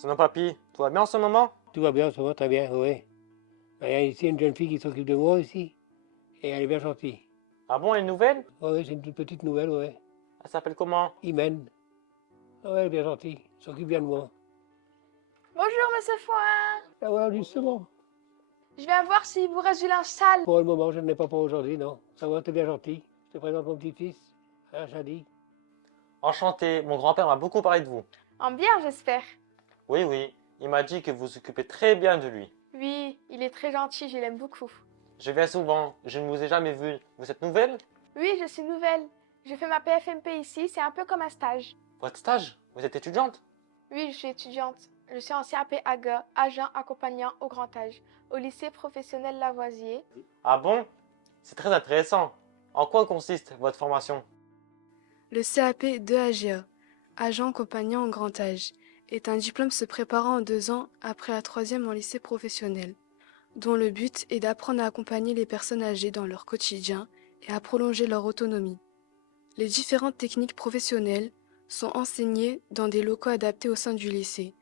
Sinon, papy, tout va bien en ce moment? Tout va bien, ça va très bien, oui. Il y a ici une jeune fille qui s'occupe de moi ici, et elle est bien gentille. Ah bon, une nouvelle? Oui, oui, c'est une toute petite nouvelle, oui. Elle s'appelle comment? Imen. Ah ouais, elle est bien gentille, elle s'occupe bien de moi. Bonjour, monsieur Foin. Ah voilà, justement. Je viens voir s'il vous reste du linge sale. Pour le moment, je ne l'ai pas pour aujourd'hui, non. Ça va, t'es bien gentil. Je te présente mon petit-fils, hein, Shadi. Enchanté, mon grand-père m'a beaucoup parlé de vous. En bien, j'espère. Oui, oui, il m'a dit que vous vous occupez très bien de lui. Oui, il est très gentil, je l'aime beaucoup. Je viens souvent, je ne vous ai jamais vu. Vous êtes nouvelle? Oui, je suis nouvelle. Je fais ma PFMP ici, c'est un peu comme un stage. Votre stage? Vous êtes étudiante? Oui, je suis étudiante. Je suis en CAP AGA, agent accompagnant au grand âge, au lycée professionnel Lavoisier. Ah bon? C'est très intéressant. En quoi consiste votre formation? Le CAP 2AGA, agent accompagnant au grand âge, est un diplôme se préparant en 2 ans après la troisième en lycée professionnel, dont le but est d'apprendre à accompagner les personnes âgées dans leur quotidien et à prolonger leur autonomie. Les différentes techniques professionnelles sont enseignées dans des locaux adaptés au sein du lycée.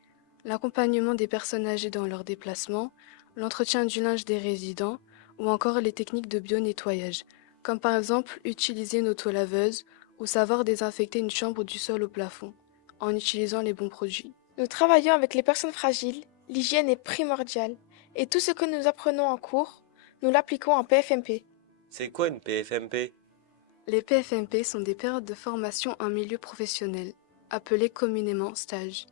L'accompagnement des personnes âgées dans leurs déplacements, l'entretien du linge des résidents ou encore les techniques de bio-nettoyage, comme par exemple utiliser une autolaveuse ou savoir désinfecter une chambre du sol au plafond, en utilisant les bons produits. Nous travaillons avec les personnes fragiles, l'hygiène est primordiale, et tout ce que nous apprenons en cours, nous l'appliquons en PFMP. C'est quoi une PFMP? Les PFMP sont des périodes de formation en milieu professionnel, appelées communément stages.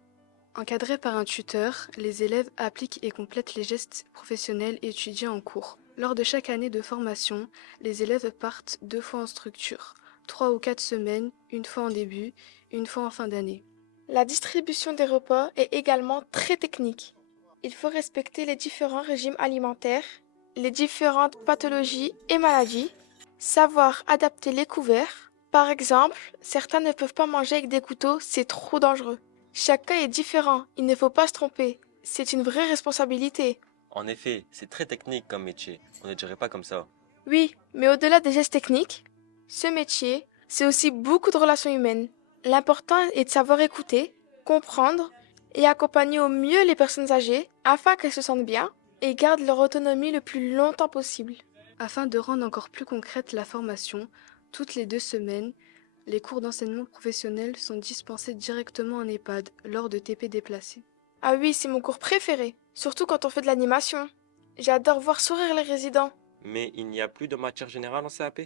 Encadrés par un tuteur, les élèves appliquent et complètent les gestes professionnels étudiés en cours. Lors de chaque année de formation, les élèves partent 2 fois en structure, 3 ou 4 semaines, une fois en début, une fois en fin d'année. La distribution des repas est également très technique. Il faut respecter les différents régimes alimentaires, les différentes pathologies et maladies, savoir adapter les couverts. Par exemple, certains ne peuvent pas manger avec des couteaux, c'est trop dangereux. Chaque cas est différent, il ne faut pas se tromper. C'est une vraie responsabilité. En effet, c'est très technique comme métier. On ne dirait pas comme ça. Oui, mais au-delà des gestes techniques, ce métier, c'est aussi beaucoup de relations humaines. L'important est de savoir écouter, comprendre et accompagner au mieux les personnes âgées afin qu'elles se sentent bien et gardent leur autonomie le plus longtemps possible. Afin de rendre encore plus concrète la formation, toutes les 2 semaines, les cours d'enseignement professionnel sont dispensés directement en EHPAD lors de TP déplacés. Ah oui, c'est mon cours préféré, surtout quand on fait de l'animation. J'adore voir sourire les résidents. Mais il n'y a plus de matière générale en CAP?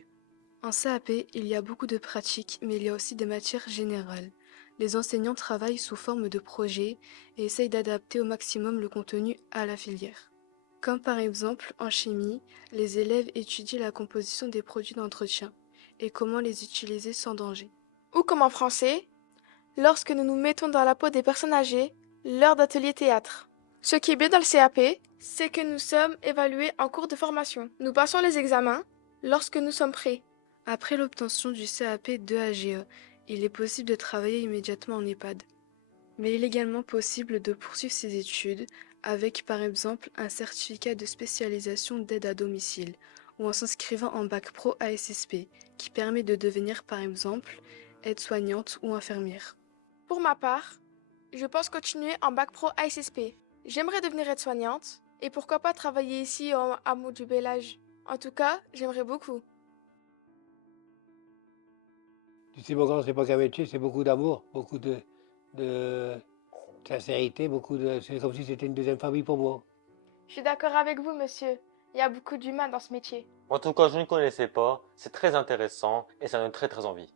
En CAP, il y a beaucoup de pratiques, mais il y a aussi des matières générales. Les enseignants travaillent sous forme de projets et essayent d'adapter au maximum le contenu à la filière. Comme par exemple, en chimie, les élèves étudient la composition des produits d'entretien et comment les utiliser sans danger. Ou comme en français, lorsque nous nous mettons dans la peau des personnes âgées, lors d'ateliers théâtre. Ce qui est bien dans le CAP, c'est que nous sommes évalués en cours de formation. Nous passons les examens lorsque nous sommes prêts. Après l'obtention du CAP 2AGE, il est possible de travailler immédiatement en EHPAD. Mais il est également possible de poursuivre ses études avec par exemple un certificat de spécialisation d'aide à domicile ou en s'inscrivant en bac pro ASSP qui permet de devenir par exemple aide-soignante ou infirmière. Pour ma part, je pense continuer en bac pro ASSP. J'aimerais devenir aide-soignante et pourquoi pas travailler ici au hameau du Bellage. En tout cas, j'aimerais beaucoup. Tu sais, mon grand, c'est pas qu'un métier, c'est beaucoup d'amour, beaucoup de sincérité, c'est comme si c'était une deuxième famille pour moi. Je suis d'accord avec vous, monsieur. Il y a beaucoup d'humains dans ce métier. En tout cas, je ne connaissais pas. C'est très intéressant et ça donne très très envie.